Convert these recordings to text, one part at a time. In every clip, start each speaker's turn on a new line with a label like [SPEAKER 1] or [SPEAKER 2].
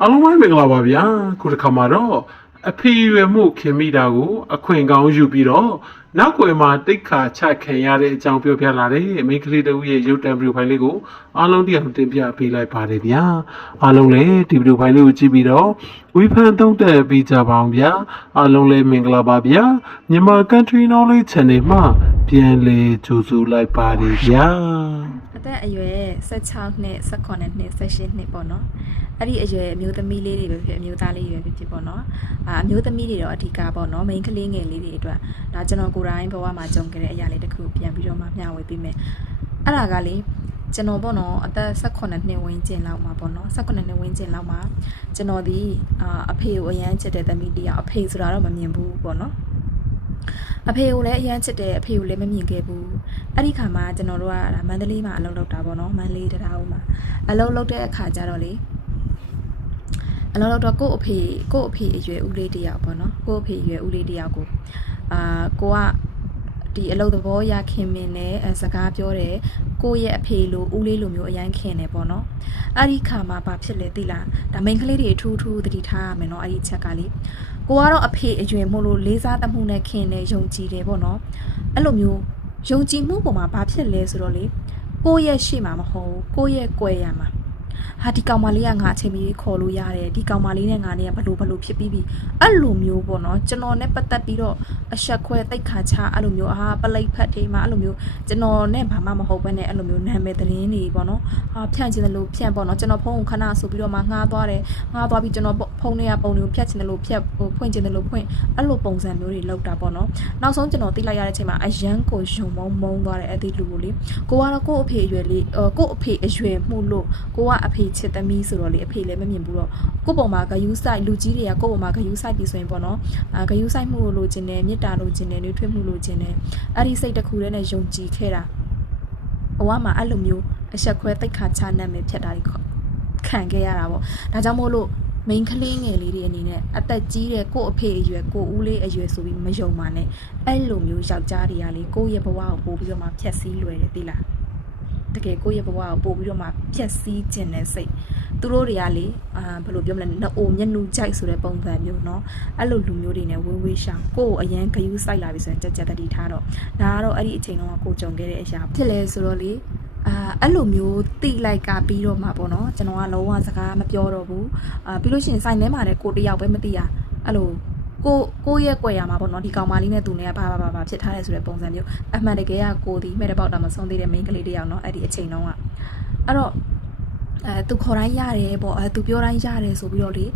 [SPEAKER 1] အားလုံးပဲမင်္ဂလာပါဗျာခုတစ်ခါမှာတော့အဖေရွယ်မှုခင်မိတာကို အခွင့်ကောင်းယူပြီးတော့နောက်ွယ်မှာတိတ်ခါချခံရတဲ့အကြောင်းပြောပြလာတဲ့မိန်းကလေးတဦးရဲ့ရုပ်တံဗီဒီယိုဖိုင်လေးကိုအားလုံးတရားတင်ပြပေးလိုက်ပါတယ်ဗျာအားလုံးလည်းဒီဗီဒီယိုဖိုင်လေးကိုကြည့်ပြီးတော့ဝီဖန်သုံးသက်ပေးကြပါအောင်ဗျာအားလုံးလည်းမင်္ဂလာပါဗျာမြန်မာ Country Knowledge Channel မှာပြန်လည်ကြိုဆိုလိုက်ပါတယ်ဗျာ
[SPEAKER 2] အ သက်အရွယ်16နှစ်18နှစ်18နှစ်ပေါ့နော်အဲ့ဒီအရွယ်အမျိုးသမီးလေးတွေပဲဖြစ်အမျိုးသားလေးတွေပဲဖြစ်ပေါ့နော်အာအမျိုးသမီးတွေတော့အဓိကပေါ့နော်မိန်းကလေးငယ်လေးတွေအတွက်ဒါကျွန်တော်ကိုယ်တိုင်ဘဝမှာကြုံခဲ့တဲ့အရာလေးတစ်ခုပြန်ပြီးတော့မှမျှဝေပေးမယ်အဲ့ဒါကလေကျွန်တော်ပေါ့နော်အသက်18နှစ်ဝန်းကျင်လောက်မှာပေါ့နော်18နှစ်ဝန်းကျင်လောက်မှာကျွန်တော်ဒီအာအဖေကိုအရန်ချစ်တဲ့သမီးတယောက်အဖေဆိုတာတော့မမြင်ဘူးပေါ့နော် အဖေကိုလည်းအရန်ချစ်တယ်အဖေကိုလည်းမမြင်ခဲ့ဘူးအဲ့ဒီခါမှာကျွန်တော်တို့ကဒါမန္တလေးမှာအလုပ်လုပ်တာပေါ့နော်မန္တလေးတရားဦးမှာအလုပ်လုပ်တဲ့အခါကျတော့လေအလုပ်လုပ်တော့ကို့အဖေကို့အဖေအရွယ်ဦးလေးတယောက်ပေါ့နော်ကို့အဖေအရွယ်ဦးလေးတယောက်ကိုအာကိုကဒီအလုပ်သဘောရခင်မင်းနဲ့အဲစကားပြောတယ်ကိုယ့်ရဲ့အဖေလိုဦးလေးလိုမျိုးအရန်ခင်တယ်ပေါ့နော်အဲ့ဒီခါမှာဘာဖြစ်လဲသိလားဒါမိန်းကလေးတွေအထူးထူးသတိထားရမယ်နော်အဲ့ဒီချက်ကလေ ကိုကတော့အဖေအရွယ်မို့လို့လေးစားတမှုနဲ့ခင်နေယုံကြည်တယ်ပေါ့နော်အဲ့လိုမျိုးယုံကြည်မှုပေါ်မှာဘာဖြစ်လဲဆိုတော့လေကိုယ့်ရဲ့ရှေ့မှာမဟုတ်ဘူးကိုယ့်ရဲ့ကွယ်ရမှာဟာဒီကောင်မလေးကငါအချိန်မီခေါ်လို့ရတယ်ဒီကောင်မလေးနဲ့ငါနဲ့ကဘလို့ဘလို့ဖြစ်ပြီးပြီအဲ့လိုမျိုးပေါ့နော်ကျွန်တော်နဲ့ပတ်သက်ပြီးတော့အဆက်ခွဲတိတ်ခါချအဲ့လိုမျိုးအာပလိတ်ဖတ်ထေးမှာအဲ့လိုမျိုးကျွန်တော်နဲ့ဘာမှမဟုတ်ဘဲနဲ့အဲ့လိုမျိုးနာမည်သတင်းတွေပေါ့နော်အာဖြန့်ချင်တယ်လို့ဖြန့်ပေါ့နော်ကျွန်တော်ဖုန်းကိုခဏဆိုပြီးတော့မှငှားသွားတယ်ငှားသွားပြီးကျွန်တော် ဖုန်းထဲကပုံတွေကိုဖြတ်ချင်တယ်လို့ဖြတ်ဟိုဖွင့်ချင်တယ်လို့ဖွင့်အဲ့လိုပုံစံမျိုးတွေလောက်တာပေါ့နော်နောက်ဆုံးကျွန်တော်သိလိုက်ရတဲ့အချိန်မှာအရန်ကိုယုံမုံမုံသွားတယ်အဲ့ဒီလူကိုလေကိုကတော့ကို့အဖေအရွယ်လေးဟိုကို့အဖေအရွယ်မှုလို့ကိုကအဖေချစ်သမီးဆိုတော့လေအဖေလည်းမမြင်ဘူးတော့ကို့ပုံမှာဂယူးဆိုင်လူကြီးတွေကကို့ပုံမှာဂယူးဆိုင်ပြီဆိုရင်ပေါ့နော်အာဂယူးဆိုင်မှုကိုလိုချင်တယ်မေတ္တာလိုချင်တယ်နှွေးထွေးမှုလိုချင်တယ်အဲ့ဒီစိတ်တစ်ခုတည်းနဲ့ယုံကြည်ခဲ့တာဘဝမှာအဲ့လိုမျိုးအဆက်ခွဲတိတ်ခါချနာမယ်ဖြတ်တာတွေခံခဲ့ရတာပေါ့ဒါကြောင့်မို့လို့ မိန်းကလေးငယ်လေးတွေအနေနဲ့အသက်ကြီးတဲ့ကို့အဖေအရွယ်ကိုဦးလေးအရွယ်ဆိုပြီးမယုံပါနဲ့အဲ့လိုမျိုးယောက်ျားတွေကလေကိုယ့်ရဲ့ဘဝကိုပို့ပြီးတော့မှဖြက်စီးလွယ်တယ်သိလားတကယ်ကိုယ့်ရဲ့ဘဝကိုပို့ပြီးတော့မှဖြက်စီးခြင်းနဲ့စိတ်သူတို့တွေကလေအာဘယ်လိုပြောမလဲနှအိုမျက်နှူကြိုက်ဆိုတဲ့ပုံစံမျိုးเนาะအဲ့လိုလူမျိုးတွေနဲ့ဝေးဝေးရှောင်ကိုယ့်ကိုအရန်ဂယုစိုက်လာပြီဆိုရင်ကြက်ကြက်တတိထားတော့ဒါကတော့အဲ့ဒီအချိန်တုန်းကကိုကြုံခဲ့တဲ့အရာဖြစ်လဲဆိုတော့လေ အာအဲ့လိုမျိုးတိလိုက်ကပြီးတော့မှပေါ့နော်ကျွန်တော်ကလုံးဝစကားမပြောတော့ဘူးအာပြီးလို့ရှိရင်စိုင်ထဲမှာလည်းကိုတယောက်ပဲမသိရအဲ့လိုကိုကိုရဲ့ကွယ်ရမှာပေါ့နော်ဒီကောင်မလေးနဲ့သူနဲ့ကဘာဘာဘာဘာဖြစ်ထားတယ်ဆိုတဲ့ပုံစံမျိုးအမှန်တကယ်ကကိုဒီမဲ့တဲ့ပေါက်တာမဆုံးသေးတဲ့ main ကလေးတယောက်နော်အဲ့ဒီအချိန်တုန်းကအဲ့တော့အဲသူခေါ်တိုင်းရတယ်ပေါ့အဲသူပြောတိုင်းရတယ်ဆိုပြီးတော့လေ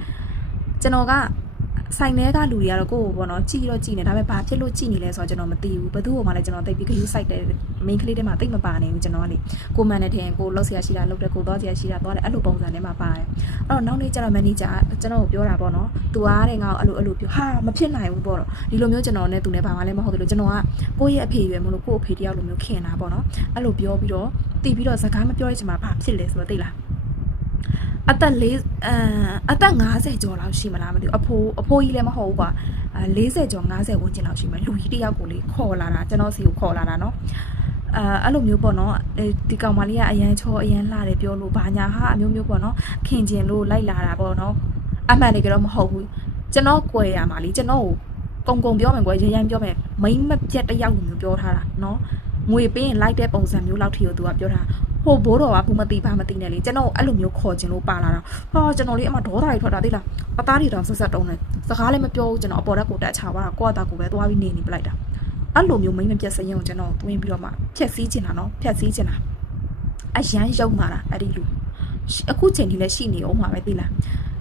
[SPEAKER 2] ကျွန်တော်က ဆိုင်ထဲကလူတွေကတော့ကိုယ့်ကိုပေါ့နော်ကြည်တော့ကြည်နေဒါပေမဲ့ဘာဖြစ်လို့ကြည်နေလဲဆိုတော့ကျွန်တော်မသိဘူးဘယ်သူ့ဟိုမှလည်းကျွန်တော်သိပြီးခရူးဆိုင်တဲ့ main ကလေးတွေမှာတိတ်မပါနိုင်ဘူးကျွန်တော်ကလေကိုမန်နဲ့ထင်ကိုလောက်ဆရာရှိတာလောက်တဲ့ကိုသွားဆရာရှိတာသွားတယ်အဲ့လိုပုံစံနဲ့မှပါတယ်အဲ့တော့နောက်နေ့ကျတော့ manager ကျွန်တော်ကိုပြောတာပေါ့နော်သူအားတဲ့ငါ့ကိုအဲ့လိုအဲ့လိုပြောဟာမဖြစ်နိုင်ဘူးပေါ့နော်ဒီလိုမျိုးကျွန်တော်နဲ့သူနဲ့ဘာမှလည်းမဟုတ်ဘူးလို့ကျွန်တော်ကကိုယ့်ရဲ့အဖေရွယ်မလို့ကိုယ့်အဖေတယောက်လိုမျိုးခင်တာပေါ့နော်အဲ့လိုပြောပြီးတော့တည်ပြီးတော့စကားမပြောတဲ့အချိန်မှာဘာဖြစ်လဲဆိုတော့သိလား အသက်၄အမ်အသက်50ကျော်လောက်ရှိမလားမသိဘူးအဖိုးအဖိုးကြီးလည်းမဟုတ်ဘူးကွာအဲ40ကျော်50ဝန်းကျင်လောက်ရှိမယ်လူကြီးတစ်ယောက်ကိုလေခေါ်လာတာကျွန်တော်စီကိုခေါ်လာတာเนาะအဲအဲ့လိုမျိုးပေါ့နော်အဲဒီကောင်မလေးကအရန်ချောအရန်လှတယ်ပြောလို့ဘာညာဟာအမျိုးမျိုးပေါ့နော်ခင်ကျင်လို့လိုက်လာတာပေါ့နော်အမှန်တကယ်တော့မဟုတ်ဘူးကျွန်တော်ကွယ်ရမှာလीကျွန်တော်ကိုကုံကုံပြောမယ်ကွယ်ရရန်ပြောမယ်မိမ့်မပြတ်တစ်ယောက်လိုမျိုးပြောထားတာเนาะငွေပေးရင်လိုက်တဲ့ပုံစံမျိုးလောက်ထီကိုသူကပြောထား ဟိုဘိုးတော်ကဘူးမသိပါမသိနဲ့လေကျွန်တော်အဲ့လိုမျိုးခေါ်ခြင်းလို့ပါလာတာဟာကျွန်တော်လေးအမဒေါသတွေထွက်တာသိလားအသားတွေတောင်ဆက်ဆက်တုံးတယ်စကားလည်းမပြောဘူးကျွန်တော်အပေါ်တက်ကိုတက်ချသွားတာကိုယ့်အသားကိုပဲသွားပြီးနေနေပလိုက်တာအဲ့လိုမျိုးမိမ့်မပြတ်စရင်ကိုကျွန်တော်တွင်းပြီးတော့မှဖြက်စီးချင်တာနော်ဖြက်စီးချင်တာအရန်ရုံမာတာအဲ့ဒီလူအခုချိန်ဒီလည်းရှိနေအောင်မှာပဲသိလား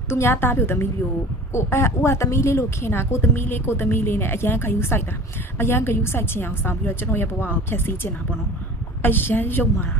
[SPEAKER 2] သူများသားပြိုသမီးပြိုကိုအဲဦးကသမီးလေးလို့ခင်တာကိုသမီးလေးကိုသမီးလေးနဲ့အရန်ခယူးဆိုင်တာအရန်ခယူးဆိုင်ချင်အောင်ဆောင်ပြီးတော့ကျွန်တော်ရဲ့ဘဝကိုဖြက်စီးချင်တာပေါ့နော်အရန်ရုံမာတာ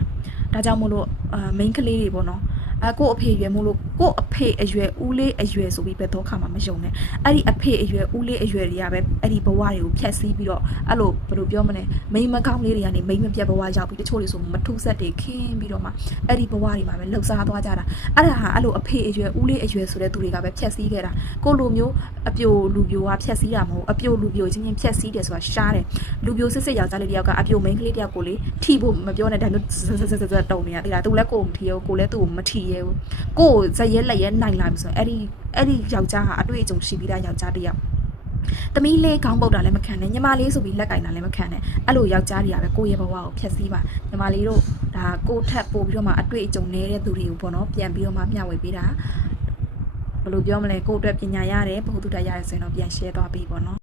[SPEAKER 2] ဒါကြောင့်မို့လို့အာ main ကလေးတွေပေါ့နော် အကို့အဖေရွယ်မို့လို့ကို့အဖေအရွယ်ဦးလေးအရွယ်ဆိုပြီးပဲတော့ခါမှမယုံနဲ့အဲ့ဒီအဖေအရွယ်ဦးလေးအရွယ်တွေကပဲအဲ့ဒီဘဝတွေကိုဖျက်ဆီးပြီးတော့အဲ့လိုဘယ်လိုပြောမလဲမိန်းမကောင်းလေးတွေကနေမိန်းမပြတ်ဘဝရောက်ပြီးတချို့တွေဆိုမထုဆက်တွေခင်းပြီးတော့မှအဲ့ဒီဘဝတွေမှာပဲလှုပ်ရှားသွားကြတာအဲ့ဒါဟာအဲ့လိုအဖေအရွယ်ဦးလေးအရွယ်ဆိုတဲ့သူတွေကပဲဖျက်ဆီးခဲ့တာကိုလိုမျိုးအပြိုလူပြိုကဖျက်ဆီးတာမဟုတ်အပြိုလူပြိုချင်းချင်းဖျက်ဆီးတယ်ဆိုတာရှားတယ်လူပြိုစစ်စစ်ယောက်ျားလေးတယောက်ကအပြိုမိန်းကလေးတယောက်ကိုလေထိဖို့မပြောနဲ့ဒါမျိုးဇဇဇဇတုံနေတာတိလားသူလည်းကိုယ်မထီရောကိုလည်းသူ့ကိုမထီရဲဘူးကိုယ်ဇက်ရဲလက်ရဲနိုင်လာပြီဆိုရင်အဲ့ဒီအဲ့ဒီယောက်ျားဟာအတွေ့အကြုံရှိပြီးသားယောက်ျားတစ်ယောက်သမီးလေးခေါင်းပုတ်တာလည်းမခံနဲ့ညီမလေးဆိုပြီးလက်ကင်တာလည်းမခံနဲ့အဲ့လိုယောက်ျားတွေကပဲကိုယ့်ရဲ့ဘဝကိုဖျက်ဆီးပါညီမလေးတို့ဒါကိုယ့်ထက်ပို့ပြီးတော့မှအတွေ့အကြုံနေတဲ့သူတွေကိုပေါ့နော်ပြန်ပြီးတော့မှမျှဝေပေးတာဘယ်လိုပြောမလဲကိုယ့်အတွက်ပညာရတယ်ဘုဟုတ္တရတယ်ဆိုရင်တော့ပြန် share သွားပေးပေါ့နော်